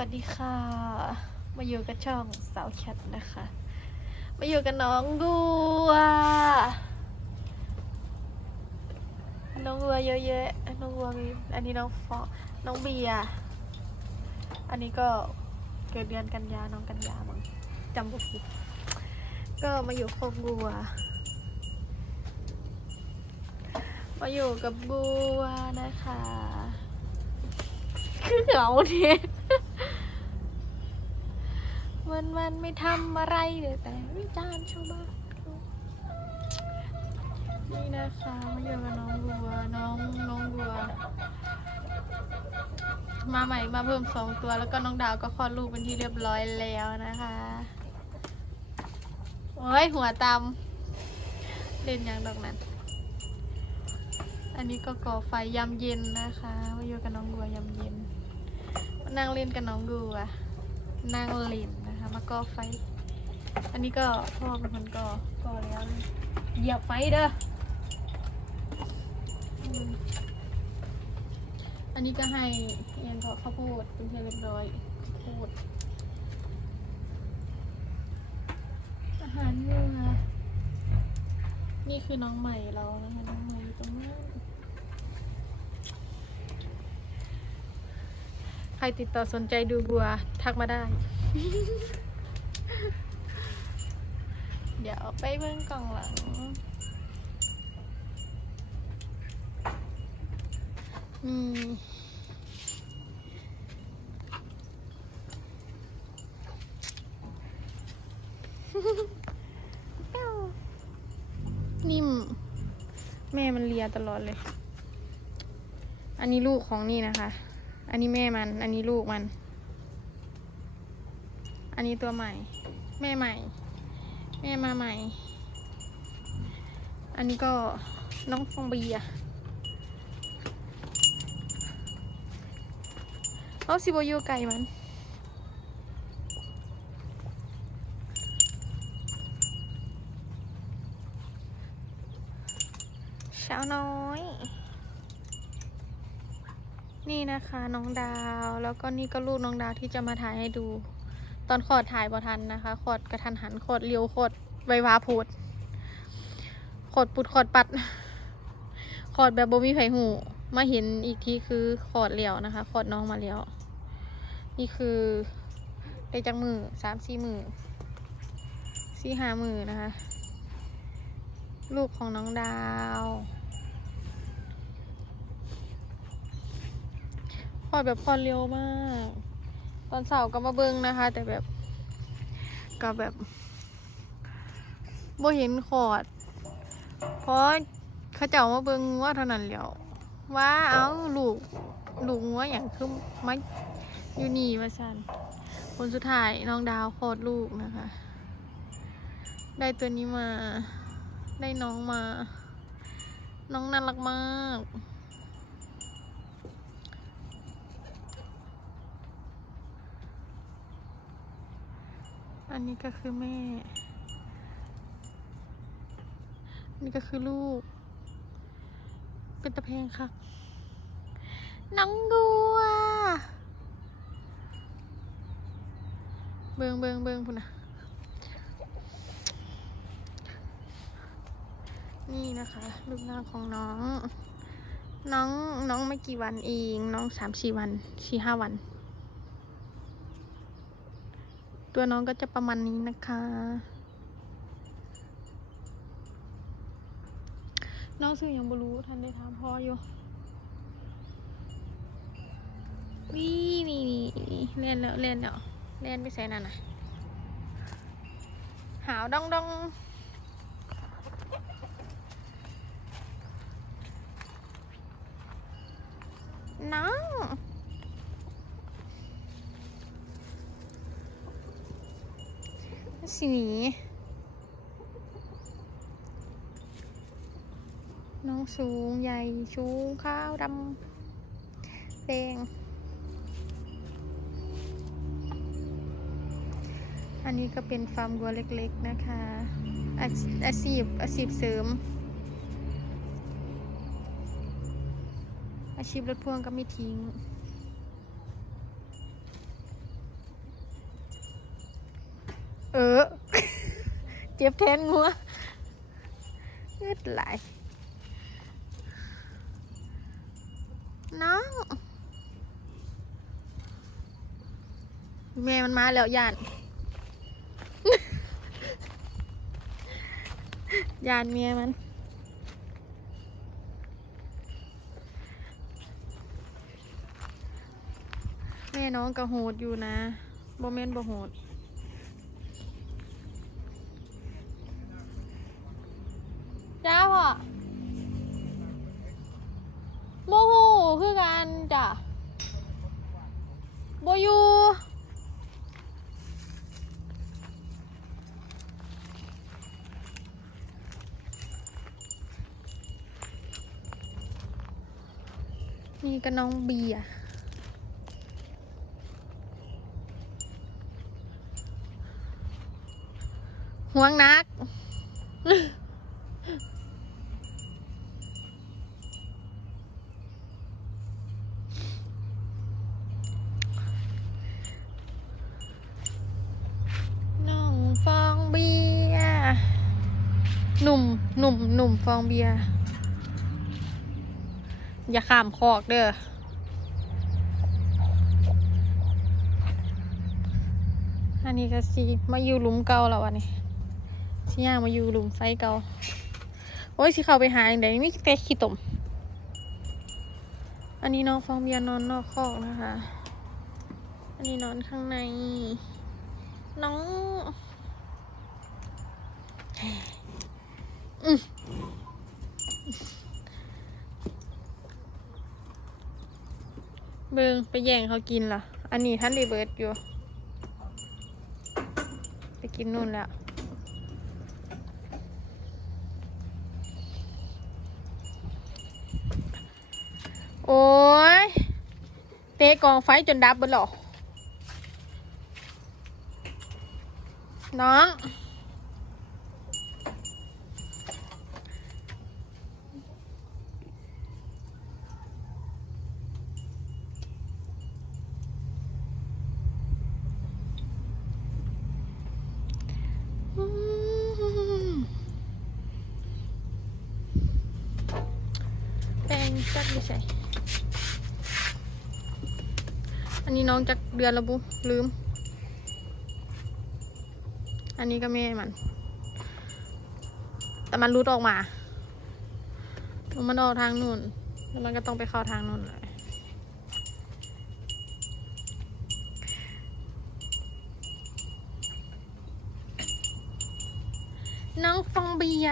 วัสดีค่ะ มาอยู่กับช่องสาวแคทนะคะ มาอยู่กับน้องกัว น้องกัวเยอะแยะน้องกัวมี อันนี้น้องฟอน้องเบียร์อันนี้ก็เกิดเดือนกันยา น้องกันยามั้งจำบุผิดก็มาอยู่ครอบบัว มาอยู่กับบัวนะคะ คือเหงาเนี่ย วันวันไม่ทำอะไรเลยแต่วิจารณ์ชาวบ้านนี่นะคะมาอยู่กับน้องบัวน้องน้องบัว มาใหม่มาเพิ่มสองตัวแล้วก็น้องดาวก็คลอดลูกเป็นที่เรียบร้อยแล้วนะคะโอ้ยหัวตำเล่นอย่างดอกนั้นอันนี้ก็ก่อไฟยามเย็นนะคะมาอยู่กับน้องบัวยามเย็นนั่งเล่นกับน้องบัวนั่งเล่น มาก่อไฟ อันนี้ก็พ่อเป็นคนก่อก่อแล้วเหยียบไฟเด้ออันนี้ก็ให้เอียนก็ข้าวโพดเป็นที่เรียบร้อยข้าวโพดอาหารเนื้อนี่คือน้องใหม่เรานะคะน้องใหม่อยู่ตรงนั้นใครติดต่อสนใจดูบัวทักมาได้ เดี๋ยวไปเบิ่งกล่องหลัง อืมนิ่ม แม่มันเลียตลอดเลย อันนี้ลูกของนี่นะคะ อันนี้แม่มัน อันนี้ลูกมัน อันนี้ตัวใหม่ แม่ใหม่ แม่มาใหม่ อันนี้ก็น้องฟองเบียเอาซิโบอยูไก่มันเช้าน้อย นี่นะคะน้องดาว แล้วก็นี่ก็ลูกน้องดาวที่จะมาถ่ายให้ดู ตอนขอดถ่ายพอทันนะคะขอดกระทันหันขอดเลี้ยวขอด ไววาโพดขอดปุดขอดปัด ขอดแบบบมีไผหูมาเห็นอีกทีคือขอดเลี้ยวนะคะ ขอดน้องมาเลี้ยวนี่คือได้จักมือสามสี่มือสี่ห้ามือนะคะ ลูกของน้องดาวพอดแบบพอดเร็วมาก ตอนเสาร์ก็มาเบิ้งนะคะ แต่แบบก็แบบ บ่เห็นขอด เพราะเขาเจ้ามาเบิ้งว่าเท่านั้นแล้วว่าเอาลูกลูกงัวอย่างคือมาอยู่นี่ว่าสันผลสุดท้ายน้องดาวคลอดลูกนะคะ ได้ตัวนี้มา ได้น้องมา น้องน่ารักมากอันนี้ก็คือแม่ อั นนี้ก็คือลูก เป็นตะเพงค่ะ น้องกัว เบิงเบิงเบิงพุ่นนะนี่นะคะ รูปหน้าของน้อง น้องน้องไม่กี่วันเอง น้องสามสี่วันสี่ห้าวัน ตัวน้องก็จะประมาณนี้นะคะ น้องซื้อยังบรู้ทันได้ถามพ่ออยู่วีวีเล่นแล้วเล่นแล้วเล่นไปใส่นั่นน่ะ หาวดองดองน้องสีหมี น้องสูงใหญ่ชูงขาวดำแดง อันนี้ก็เป็นฟาร์มวัวเล็กๆนะคะ อาชอาชีพอาชีพเสริม อาชีพรถพ่วงก็ไม่ทิ้งเออ เจ็บแทนงัวเงืดไหลาย น้อง แม่มันมาแล้วยานยานเมียมัน แม่น้องก็โหดอยู่นะโบ่แม่นบ่โหด จ้าพ่อโมโหคือกัน จ้ะบอยู่นี่ก็น้องเบียห่วงนัก น้องฟองเบียร์ หนุ่มหนุ่มหนุ่มฟองเบียร์อย่าข้ามคอกเด้ออันนี้ก็สิมาอยู่หลุมเก่าแล้ววันนี้สิย่างมาอยู่หลุมไฟเก่าโอ้ยสิเข้าไปหาอย่างไดมีแต่ขี้ตมอันนี้น้องฟองเบียร์นอนนอกคอกนะคะ อันนี้นอนข้างใน น้อง เบิงไปแย่งเขากินเหรออันนี้ท่านรีเบิร์ดอยู่ ไปกินนู่นแล้วโอ้ย เตะกองไฟจนดับบิดเหรอ น้อง อืมแปลง จักไม่ใช่ อันนี้น้องจักเดือนละบุลืม อันนี้ก็แม่มัน แต่มันรุดออกมา มันออกทางนู่น แล้วมันก็ต้องไปเข้าทางนู่นเลยน้องฟองเบีย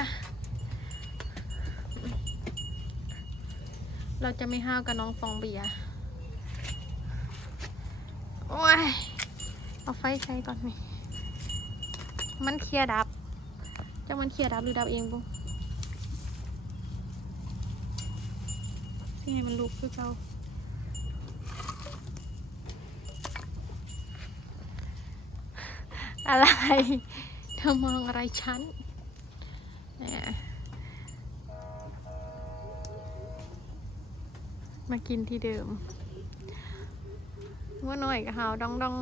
เราจะไม่ห้าวกับน้องฟองเบียร์โอ้ย เอาไฟใช้ก่อนไหมมันเคลียร์ดับจะมันเคลียร์ดับหรือดับเองบุที่ไงมันลุกคือเจ้าอะไร เธอมองอะไรฉันเนี่ย มากินที่เดิมว่าหน่อยกับเฮาดองดอง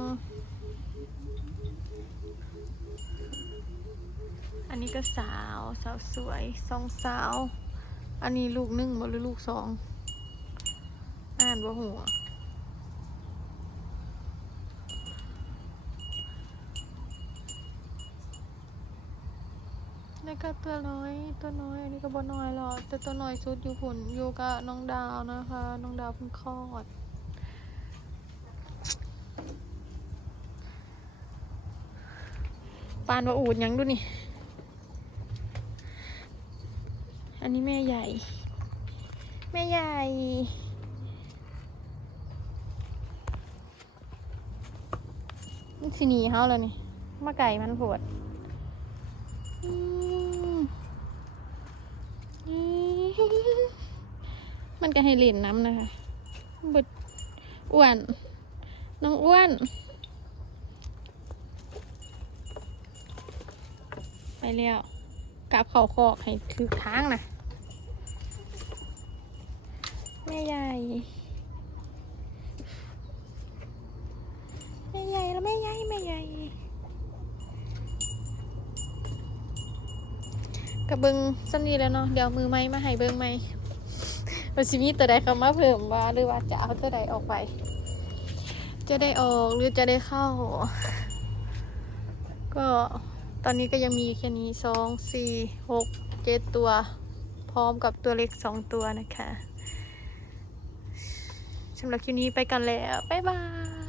อันนี้ก็สาวสาวสวยสองสาว อันนี้ลูกหนึ่งหรือลูกสอง อ่านว่าหัว แล้วก็ตัวน้อยตัวน้อยอันนี้ก็บ่น้อยหรอกแต่ตัวน้อยสุดอยู่ผลอยู่กับน้องดาวนะคะ น้องดาวเพิ่งคลอดปานว่าอูดยังดูนี่ อันนี้แม่ใหญ่ แม่ใหญ่มันสินีเฮาแล้วนี่ มาไก่มันปวด นก็ให้เล่นน้ำนะคะบุดอ้วน น้องอ้วน ไปแล้วกลับเข่าคอกให้ถือค้างนะแม่ใหญ่แม่ใหญ่แล้วแม่ใหญ่แม่ใหญ่กระเบิงสันนี้แล้วเนาะเดี๋ยวมือไม้มาให้เบิงไม้ มว่าสิมีตัวใดเข้ามาเพิ่มว่าหรือว่าจะเอาตัวใดออกไป จะได้ออกหรือจะได้เข้า ก็ตอนนี้ก็ยังมีแค่นี้สองสี่หกเจ็ดตัว พร้อมกับตัวเล็กสองตัวนะคะสำหรับคลิปนี้ไปกันแล้ว บ๊ายบาย